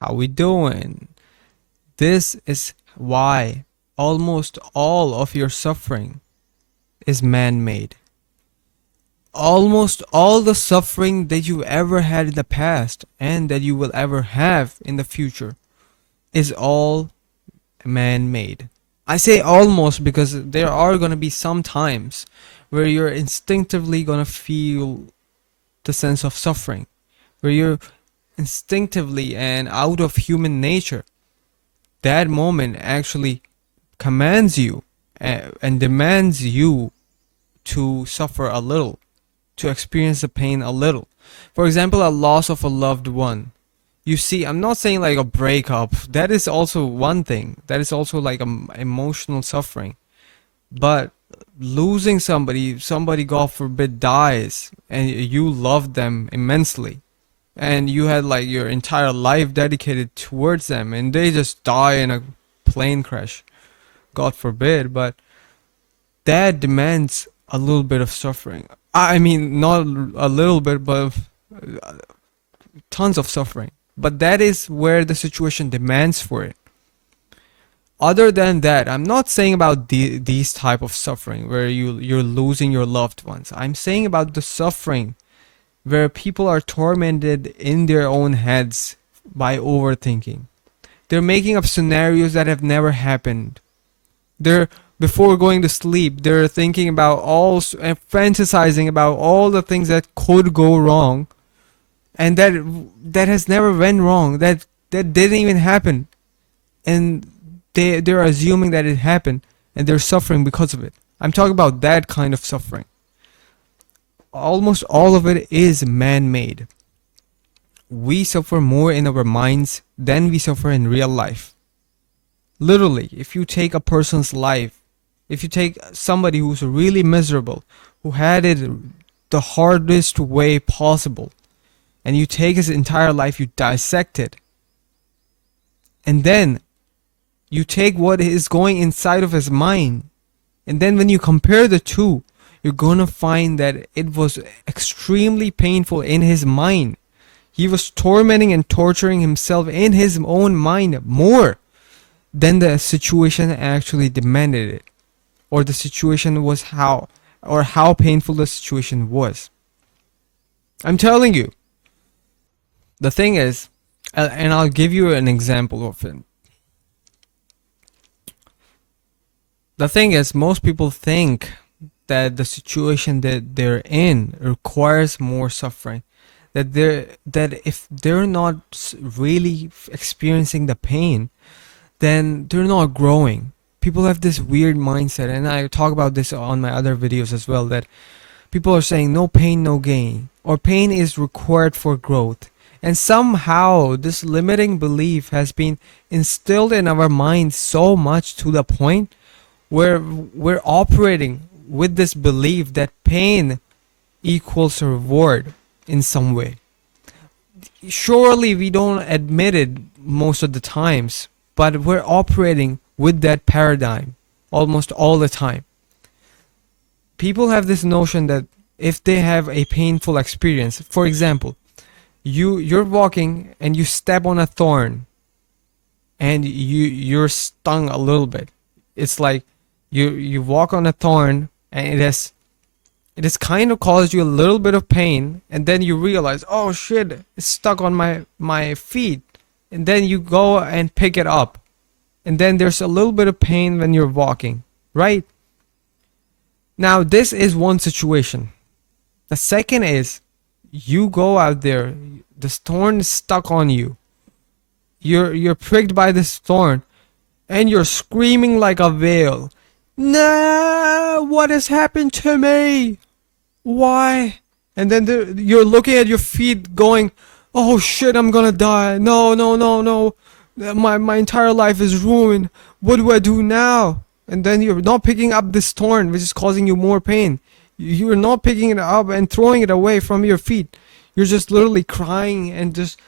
How we doing? This is why almost all of your suffering is man-made. Almost all the suffering that you ever had in the past and that you will ever have in the future is all man-made. I say almost because there are going to be some times where you're instinctively going to feel the sense of suffering, where you're instinctively and out of human nature, that moment actually commands you and demands you to suffer a little, to experience the pain a little. For example, a loss of a loved one. You see, I'm not saying like a breakup. That is also one thing. That is also like emotional suffering. But losing somebody, God forbid, dies, and you love them immensely, and you had like your entire life dedicated towards them, and they just die in a plane crash, God forbid, but that demands a little bit of suffering. I mean, not a little bit, but tons of suffering. But that is where the situation demands for it. Other than that, I'm not saying about these type of suffering where you're losing your loved ones. I'm saying about the suffering where people are tormented in their own heads by overthinking. They're making up scenarios that have never happened. They're before going to sleep, they're thinking about all and fantasizing about all the things that could go wrong, and that has never went wrong. That didn't even happen, and they're assuming that it happened, and they're suffering because of it. I'm talking about that kind of suffering. Almost all of it is man-made. We suffer more in our minds than we suffer in real life. Literally, if you take a person's life, if you take somebody who's really miserable, who had it the hardest way possible, and you take his entire life, you dissect it, and then you take what is going inside of his mind, and then when you compare the two, you're gonna find that it was extremely painful in his mind. He was tormenting and torturing himself in his own mind more than the situation actually demanded it, or the situation was how painful the situation was. I'm telling you. The thing is, and I'll give you an example of it. The thing is, most people think that the situation that they're in requires more suffering. That if they're not really experiencing the pain, then they're not growing. People have this weird mindset, and I talk about this on my other videos as well, that people are saying no pain, no gain, or pain is required for growth. And somehow this limiting belief has been instilled in our minds so much to the point where we're operating with this belief that pain equals reward in some way. Surely we don't admit it most of the times, but we're operating with that paradigm almost all the time. People have this notion that if they have a painful experience, for example, you're walking and you step on a thorn and you're stung a little bit. It's like you walk on a thorn and it has kind of caused you a little bit of pain, and then you realize, oh shit, it's stuck on my feet, and then you go and pick it up, and then there's a little bit of pain when you're walking, right? Now this is one situation. The second is you go out there, this thorn is stuck on you. You're pricked by this thorn, and you're screaming like a whale. No, what has happened to me? Why? And then you're looking at your feet going, oh shit, I'm gonna die. No, no, no, no. My entire life is ruined. What do I do now? And then you're not picking up this thorn, which is causing you more pain. You're not picking it up and throwing it away from your feet. You're just literally crying and just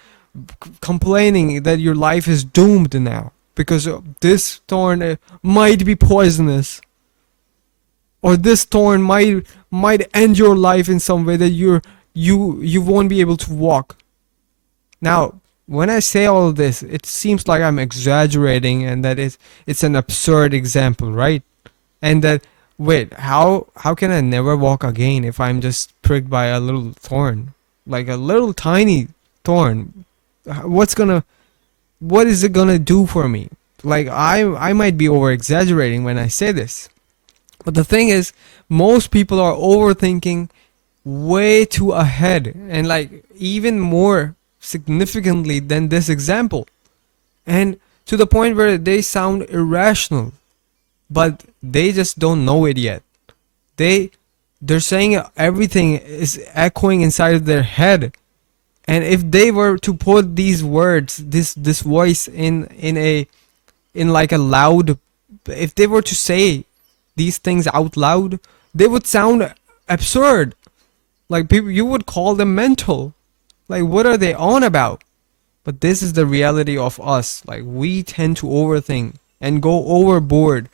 complaining that your life is doomed now because this thorn might be poisonous, or this thorn might end your life in some way that you won't be able to walk. Now, when I say all of this, it seems like I'm exaggerating and that it's an absurd example, right? And that, wait, how can I never walk again if I'm just pricked by a little thorn, like a little tiny thorn? What's gonna what is it gonna do for me? Like I might be over exaggerating when I say this, but the thing is, most people are overthinking way too ahead, and like even more significantly than this example, and to the point where they sound irrational, but they just don't know it yet. they they're saying everything is echoing inside of their head, and if they were to put these words, this voice in like a loud, if they were to say these things out loud, they would sound absurd. Like people, you would call them mental. Like what are they on about? But this is the reality of us. Like we tend to overthink and go overboard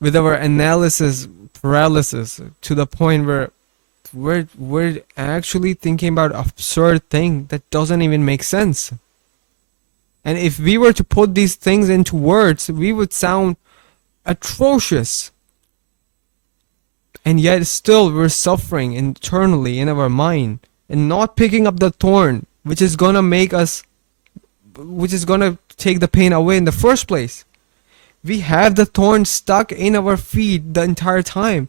with our analysis paralysis to the point where we're actually thinking about absurd thing that doesn't even make sense. And if we were to put these things into words, we would sound atrocious. And yet still we're suffering internally in our mind and not picking up the thorn, which is gonna make us, which is gonna take the pain away in the first place. We have the thorn stuck in our feet the entire time,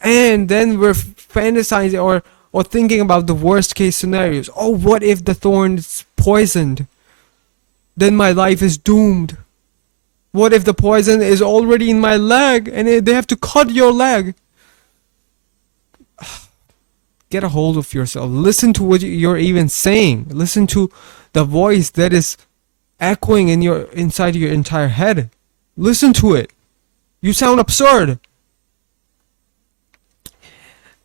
and then we're fantasizing or thinking about the worst case scenarios. Oh, what if the thorn is poisoned? Then my life is doomed. What if the poison is already in my leg and they have to cut your leg? Get a hold of yourself. Listen to what you're even saying. Listen to the voice that is echoing in your inside your entire head. Listen to it. You sound absurd.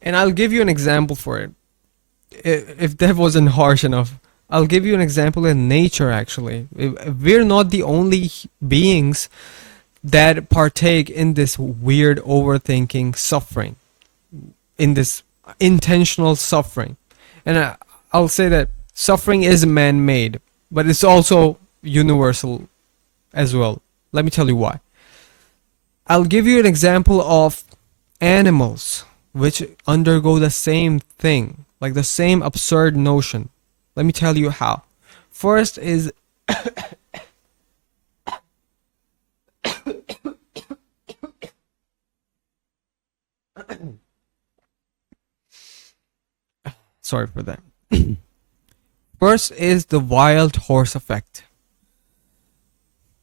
And I'll give you an example for it. If that wasn't harsh enough, I'll give you an example in nature actually. We're not the only beings that partake in this weird overthinking suffering, in this intentional suffering. And I'll say that suffering is man-made, but it's also universal as well. Let me tell you why. I'll give you an example of animals which undergo the same thing, like the same absurd notion. Let me tell you how. First is sorry for that. First is the wild horse effect.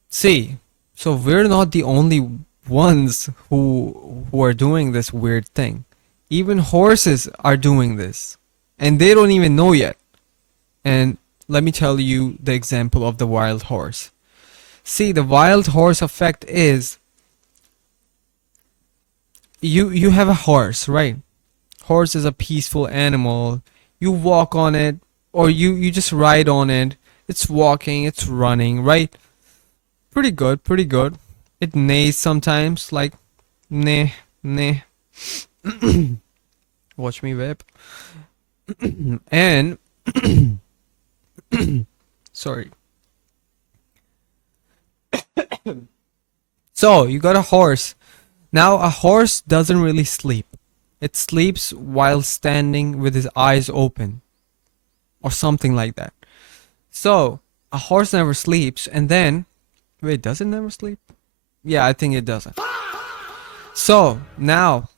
See, so we're not the only ones who are doing this weird thing. Even horses are doing this, and they don't even know yet. And let me tell you the example of the wild horse. See, the wild horse effect is you have a horse, right? Horse is a peaceful animal. You walk on it, or you just ride on it. It's walking, it's running, right? Pretty good, pretty good. It neighs sometimes, like neigh, neigh. Watch me whip. And sorry. So you got a horse. Now a horse doesn't really sleep. It sleeps while standing with his eyes open, or something like that. So a horse never sleeps, and then wait, does it never sleep? Yeah, I think it doesn't. So now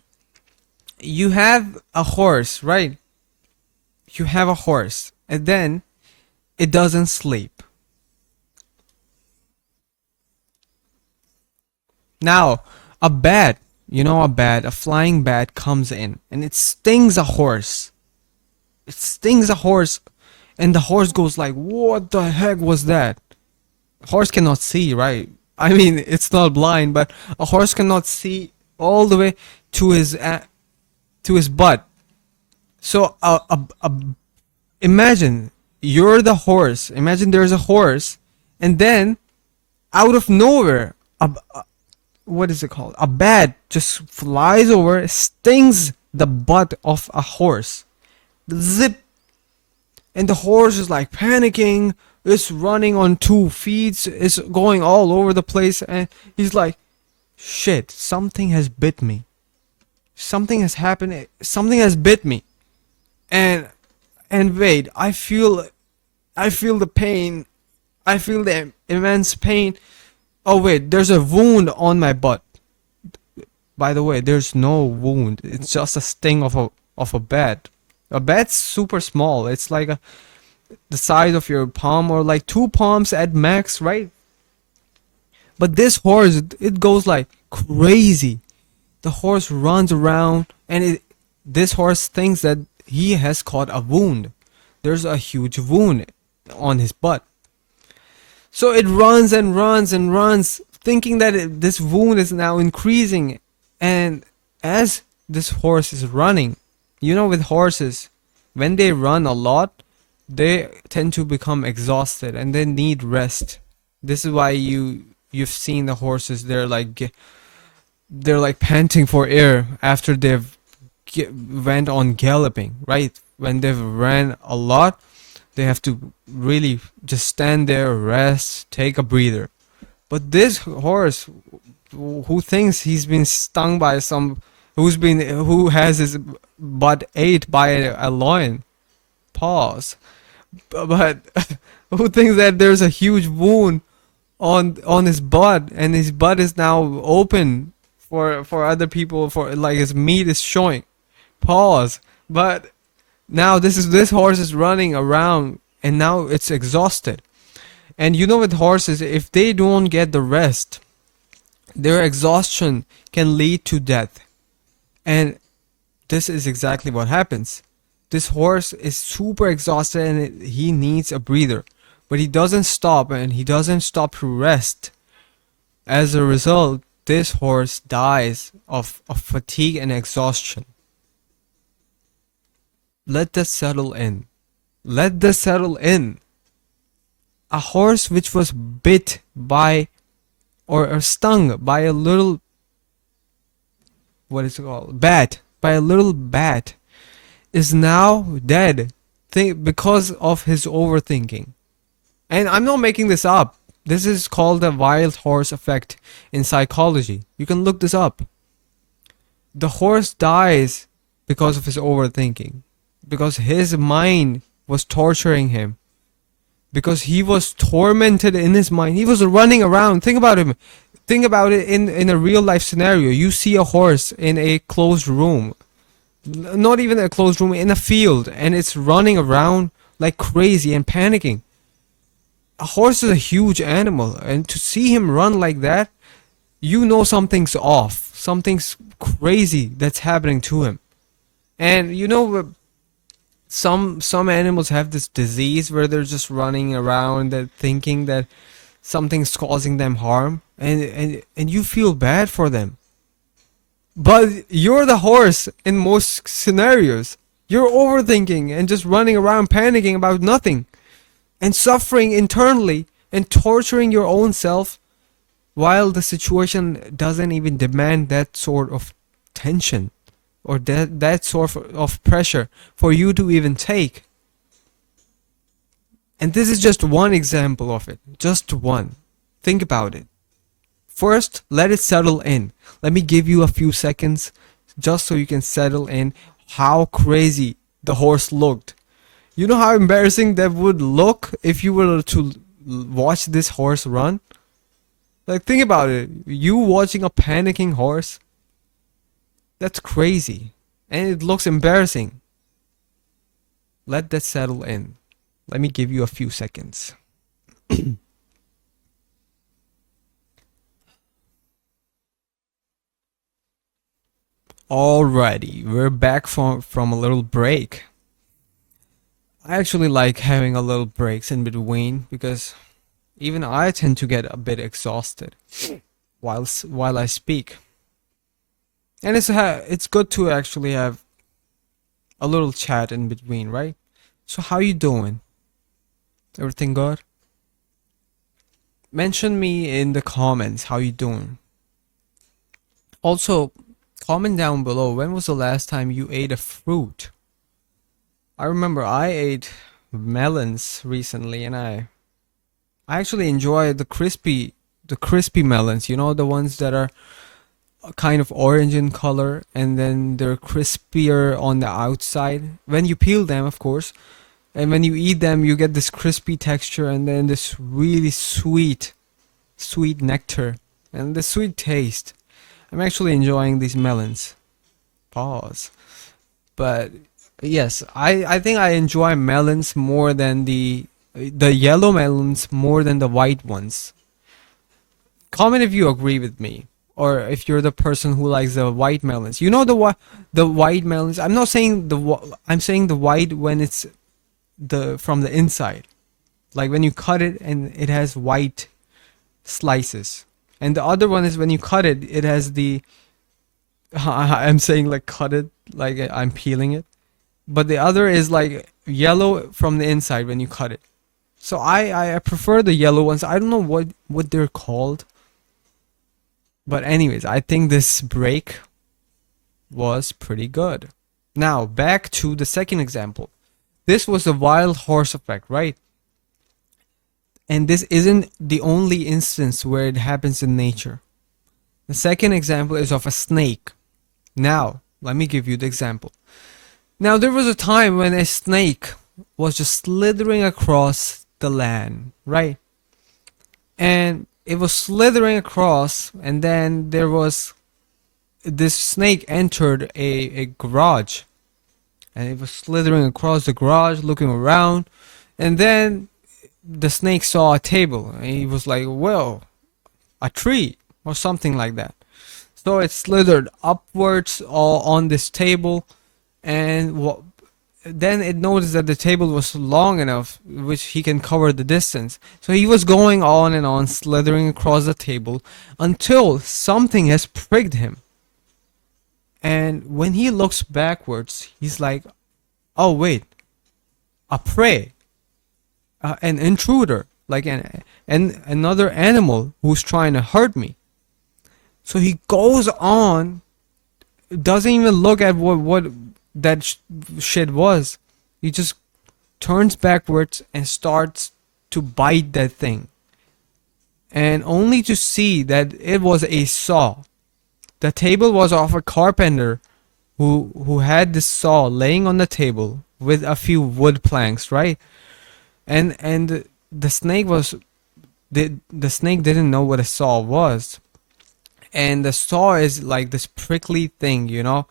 you have a horse, right? You have a horse, and then it doesn't sleep. Now a bat, a flying bat comes in and it stings a horse. It stings a horse, and the horse goes like, "What the heck was that?" Horse cannot see, right? I mean, it's not blind, but a horse cannot see all the way to his butt. So imagine you're the horse. Imagine there's a horse, and then out of nowhere, what is it called? A bat just flies over, stings the butt of a horse. Zip, and the horse is like panicking, It's running on 2 feet. It's going all over the place, and he's like, "Shit! Something has bit me. Something has happened. Something has bit me." And wait, I feel the pain. I feel the immense pain. Oh wait, there's a wound on my butt. By the way, there's no wound. It's just a sting of a bat. A bat's super small. It's like the size of your palm, or like 2 palms at max, right? But this horse, it goes like crazy. The horse runs around, and this horse thinks that he has caught a wound. There's a huge wound on his butt. So it runs and runs and runs, thinking that this wound is now increasing. And as this horse is running, with horses, when they run a lot, they tend to become exhausted and they need rest. This is why you've seen the horses. They're like panting for air after they've went on galloping, right? When they've ran a lot, they have to really just stand there, rest, take a breather. But this horse, who thinks he's been stung by who has his butt ate by a lion, pause. But who thinks that there's a huge wound on his butt, and his butt is now open for other people, for like his meat is showing. Pause. But now this horse is running around, and now it's exhausted. And with horses, if they don't get the rest, their exhaustion can lead to death. And this is exactly what happens. This horse is super exhausted, and he needs a breather. But he doesn't stop, and he doesn't stop to rest. As a result, this horse dies of fatigue and exhaustion. Let this settle in. Let this settle in. A horse which was bit by or stung by a little, what is it called? Bat. By a little bat is now dead because of his overthinking. And I'm not making this up. This is called the wild horse effect in psychology. You can look this up. The horse dies because of his overthinking. Because his mind was torturing him. Because he was tormented in his mind. He was running around. Think about him. Think about it in a real life scenario. You see a horse in a closed room. Not even a closed room, in a field. And it's running around like crazy and panicking. A horse is a huge animal. And to see him run like that, something's off. Something's crazy that's happening to him. And some animals have this disease where they're just running around and thinking that something's causing them harm, and you feel bad for them. But you're the horse in most scenarios. You're overthinking and just running around panicking about nothing and suffering internally and torturing your own self, while the situation doesn't even demand that sort of tension or that sort of pressure for you to even take. And this is just one example of it. Just one. Think about it. First, let it settle in. Let me give you a few seconds just so you can settle in how crazy the horse looked. You know how embarrassing that would look if you were to watch this horse run? Like, think about it. You watching a panicking horse? That's crazy. And it looks embarrassing. Let that settle in. Let me give you a few seconds. Alrighty, we're back from a little break. I actually like having a little breaks in between because even I tend to get a bit exhausted while I speak. And it's good to actually have a little chat in between, right? So how you doing? Everything good? Mention me in the comments how you doing. Also, comment down below, when was the last time you ate a fruit? I remember I ate melons recently, and I actually enjoy the crispy melons. You know, the ones that are kind of orange in color and then they're crispier on the outside. When you peel them, of course, and when you eat them, you get this crispy texture and then this really sweet nectar and the sweet taste. I'm actually enjoying these melons. Pause. But yes, I think I enjoy melons more than the yellow melons more than the white ones. Comment if you agree with me, or if you're the person who likes the white melons. You know the white melons. I'm not saying I'm saying the white when it's the from the inside, like when you cut it and it has white slices. And the other one is when you cut it, it has the I'm saying like cut it like I'm peeling it. But the other is like yellow from the inside when you cut it. So I prefer the yellow ones. I don't know what they're called. But anyways, I think this break was pretty good. Now back to the second example. This was the wild horse effect, right? And this isn't the only instance where it happens in nature. The second example is of a snake. Now, let me give you the example. Now, there was a time when a snake was just slithering across the land, right? And it was slithering across, and then there was this snake entered a garage, and it was slithering across the garage, looking around, and then the snake saw a table, and he was like, well, a tree, or something like that. So it slithered upwards on this table, and then it noticed that the table was long enough which he can cover the distance. So he was going on and on, slithering across the table until something has pricked him. And when he looks backwards, he's like, oh wait, a prey, an intruder, like another animal who's trying to hurt me. So he goes on, doesn't even look at what that shit was. He just turns backwards and starts to bite that thing. And only to see that it was a saw. The table was of a carpenter who had this saw laying on the table with a few wood planks, right? And the snake was the snake didn't know what a saw was. And the saw is like this prickly thing, you know,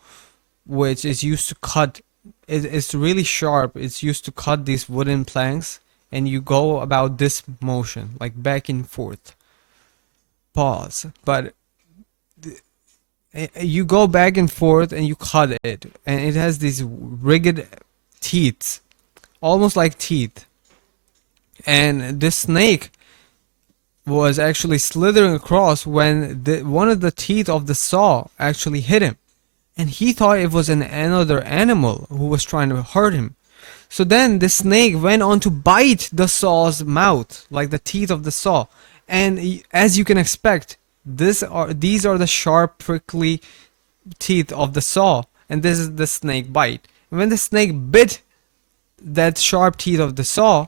which is used to cut. It's really sharp. It's used to cut these wooden planks, and you go about this motion, like back and forth. Pause. But you go back and forth and you cut it, and it has these rigged teeth, almost like teeth. And this snake was actually slithering across when one of the teeth of the saw actually hit him. And he thought it was another animal who was trying to hurt him. So then the snake went on to bite the saw's mouth, like the teeth of the saw. And as you can expect, these are the sharp, prickly teeth of the saw, and this is the snake bite. And when the snake bit that sharp teeth of the saw,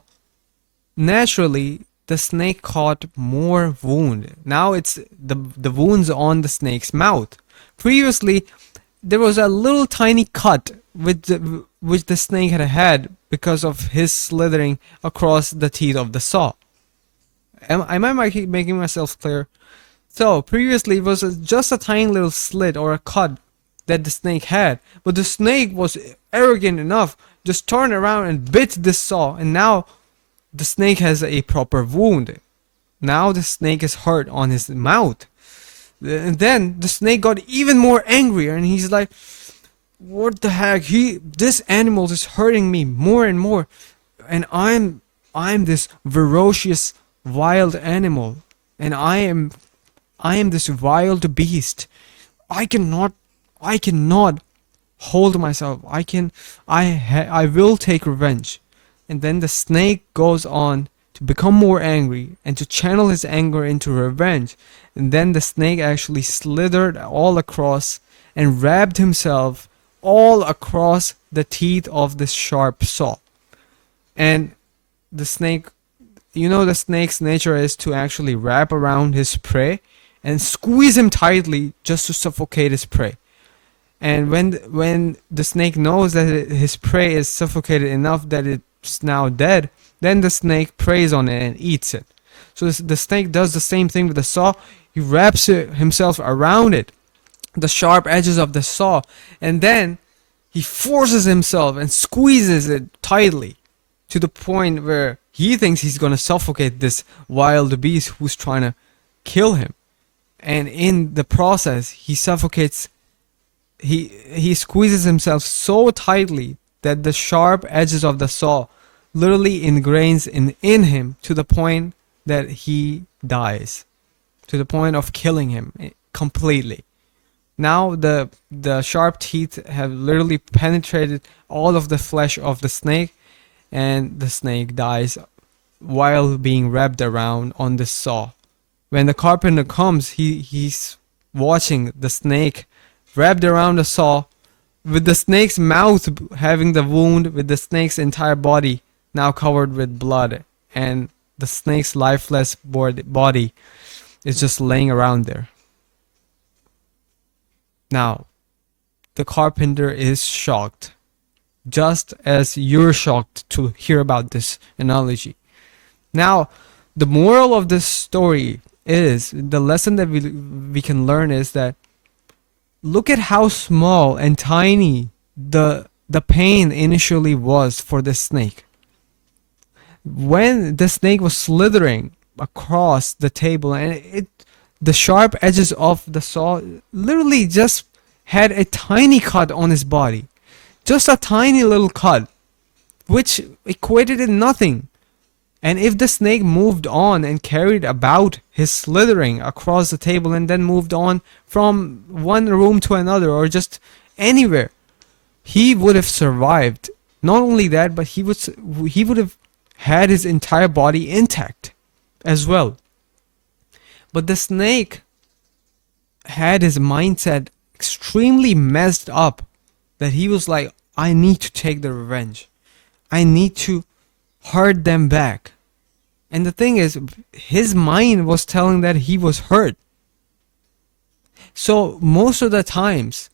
naturally the snake caught more wound. Now it's the wounds on the snake's mouth. Previously, there was a little tiny cut which the snake had had because of his slithering across the teeth of the saw. Am I making myself clear? So previously it was just a tiny little slit or a cut that the snake had, but the snake was arrogant enough, just turned around and bit this saw, and now the snake has a proper wound. Now the snake is hurt on his mouth. And then the snake got even more angrier, and he's like, what the heck? This animal is hurting me more and more, and I'm this ferocious wild animal, and I am this wild beast. I cannot I cannot hold myself. I will take revenge. And then the snake goes on to become more angry and to channel his anger into revenge. And then the snake actually slithered all across and wrapped himself all across the teeth of this sharp saw. And the snake, you know the snake's nature is to actually wrap around his prey and squeeze him tightly just to suffocate his prey. And when the snake knows that his prey is suffocated enough that it's now dead, then the snake preys on it and eats it. So the snake does the same thing with the saw. He wraps himself around it, the sharp edges of the saw, and then he forces himself and squeezes it tightly to the point where he thinks he's going to suffocate this wild beast who's trying to kill him. And in the process, he suffocates. He squeezes himself so tightly that the sharp edges of the saw literally ingrains in him to the point that he dies, to the point of killing him completely. Now the sharp teeth have literally penetrated all of the flesh of the snake, and the snake dies while being wrapped around on this saw. When the carpenter comes, he's watching the snake wrapped around the saw, with the snake's mouth having the wound, with the snake's entire body now covered with blood, and the snake's lifeless body is just laying around there. Now, the carpenter is shocked, just as you're shocked to hear about this analogy. Now, the moral of this story is, the lesson that we can learn is that look at how small and tiny the pain initially was for the snake. When the snake was slithering across the table, and the sharp edges of the saw literally just had a tiny cut on his body, just a tiny little cut, which equated in nothing. And if the snake moved on and carried about his slithering across the table and then moved on from one room to another or just anywhere, he would have survived. Not only that, but he would have had his entire body intact as well. But the snake had his mindset extremely messed up, that he was like, I need to take the revenge. I need to hurt them back. And the thing is, his mind was telling that he was hurt. So most of the times,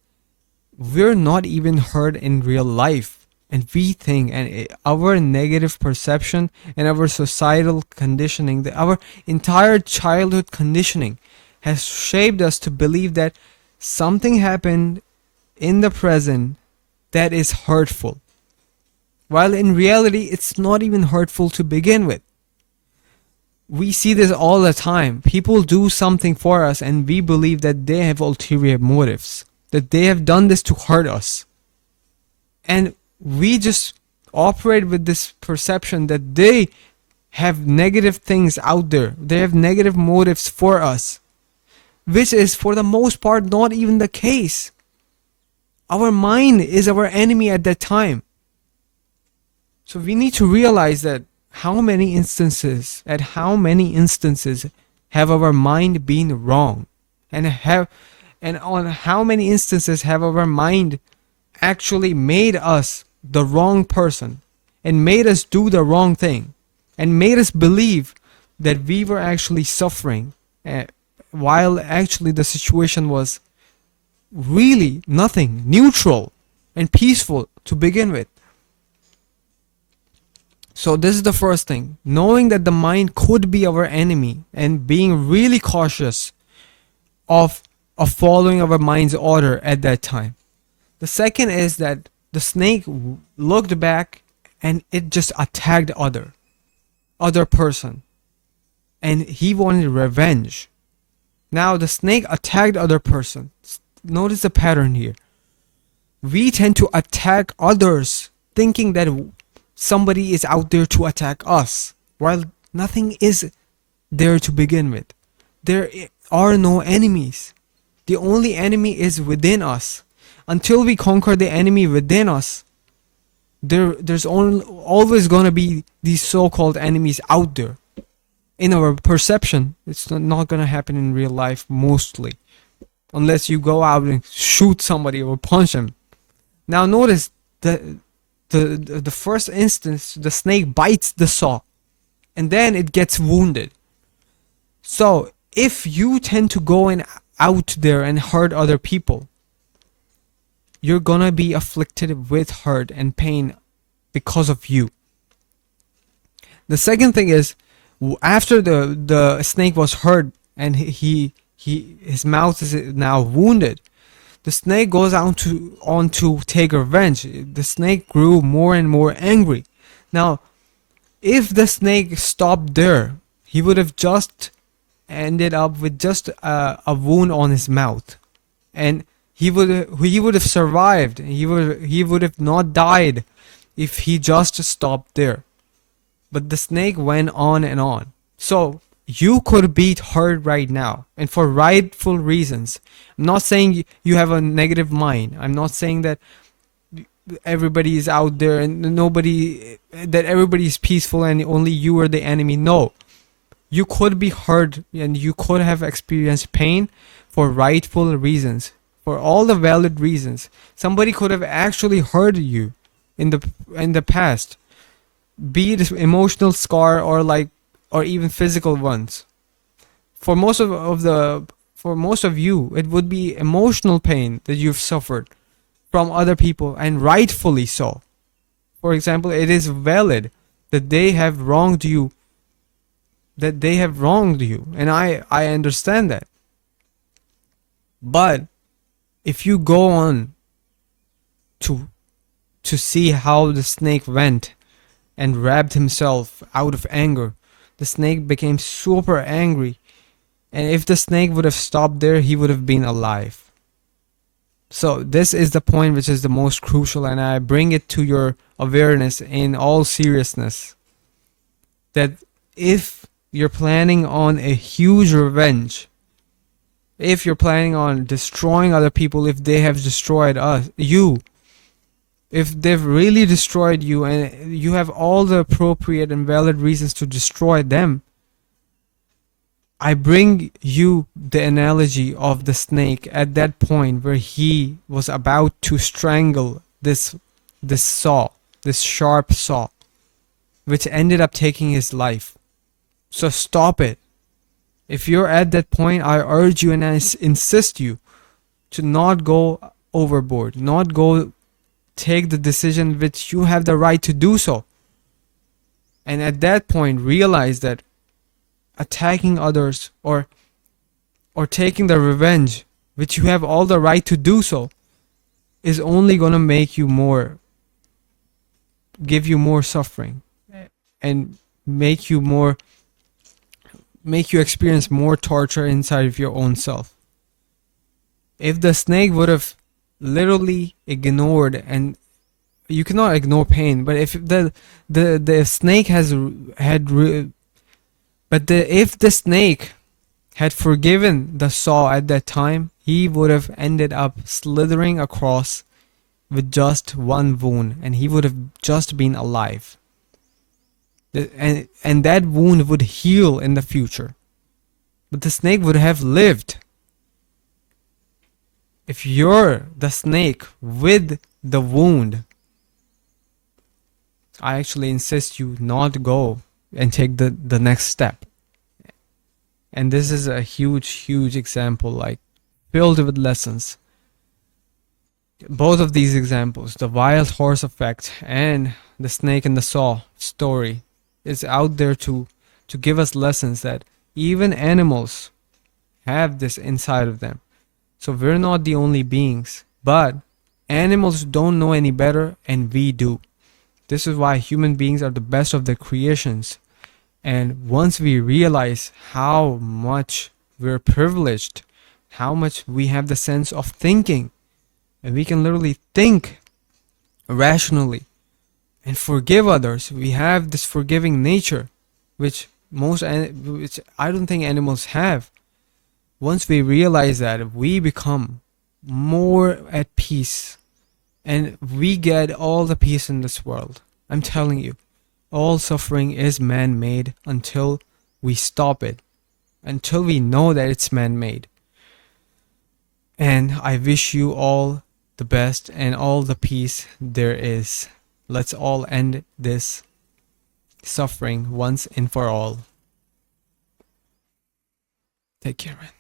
we're not even hurt in real life. And we think, and our negative perception and our societal conditioning, our entire childhood conditioning has shaped us to believe that something happened in the present that is hurtful. While in reality, it's not even hurtful to begin with. We see this all the time. People do something for us and we believe that they have ulterior motives, that they have done this to hurt us. And we just operate with this perception that they have negative things out there. They have negative motives for us, which is for the most part not even the case. Our mind is our enemy at that time. So we need to realize that at how many instances have our mind been wrong, and on how many instances have our mind actually made us the wrong person and made us do the wrong thing and made us believe that we were actually suffering, while actually the situation was really nothing, neutral and peaceful to begin with. So this is the first thing, knowing that the mind could be our enemy and being really cautious of following our mind's order at that time. The second is that the snake looked back and it just attacked other person, and he wanted revenge. Now the snake attacked other person. Notice the pattern here. We tend to attack others thinking that somebody is out there to attack us, while nothing is there to begin with. There are no enemies. The only enemy is within us. Until we conquer the enemy within us, there's always going to be these so-called enemies out there. In our perception, it's not going to happen in real life mostly, unless you go out and shoot somebody or punch them. Now notice the first instance, the snake bites the saw. and then it gets wounded. So if you tend to go and out there and hurt other people, you're gonna be afflicted with hurt and pain because of you. The second thing is, after the snake was hurt and his mouth is now wounded, the snake goes on to take revenge. The snake grew more and more angry. Now, if the snake stopped there, he would have just ended up with just a wound on his mouth, and he would have survived. He would have not died if he just stopped there. But the snake went on and on. So you could be hurt right now, and for rightful reasons. I'm not saying you have a negative mind. I'm not saying that everybody is out there and that everybody is peaceful and only you are the enemy. No, you could be hurt and you could have experienced pain for rightful reasons, for all the valid reasons. Somebody could have actually hurt you in the past, be it emotional scar or even physical ones. For most of you, it would be emotional pain that you've suffered from other people, and rightfully so. For example, it is valid that they have wronged you, and I understand that. But if you go on to see how the snake went and wrapped himself out of anger, the snake became super angry, and if the snake would have stopped there, he would have been alive. So this is the point which is the most crucial, and I bring it to your awareness in all seriousness, that if you're planning on a huge revenge, if you're planning on destroying other people, if they have destroyed you, if they've really destroyed you and you have all the appropriate and valid reasons to destroy them, I bring you the analogy of the snake at that point where he was about to strangle this sharp saw, which ended up taking his life. So stop it. If you're at that point, I urge you and I insist you to not go overboard, not go take the decision which you have the right to do so. And at that point, realize that attacking others or taking the revenge, which you have all the right to do so, is only gonna give you more suffering, and make you experience more torture inside of your own self. If the snake would have literally ignored, and you cannot ignore pain, but if the snake if the snake had forgiven the saw at that time, he would have ended up slithering across with just one wound, and he would have just been alive. And that wound would heal in the future, but the snake would have lived. If you're the snake with the wound, I actually insist you not go and take the next step. And this is a huge example, like filled with lessons. Both of these examples, the wild horse effect and the snake and the saw story, is out there to give us lessons that even animals have this inside of them. So we're not the only beings, but animals don't know any better, and we do. This is why human beings are the best of the creations. And once we realize how much we're privileged, how much we have the sense of thinking, and we can literally think rationally and forgive others, we have this forgiving nature, which I don't think animals have. Once we realize that, we become more at peace, and we get all the peace in this world. I'm telling you, all suffering is man-made until we stop it, until we know that it's man-made. And I wish you all the best and all the peace there is. Let's all end this suffering once and for all. Take care, man.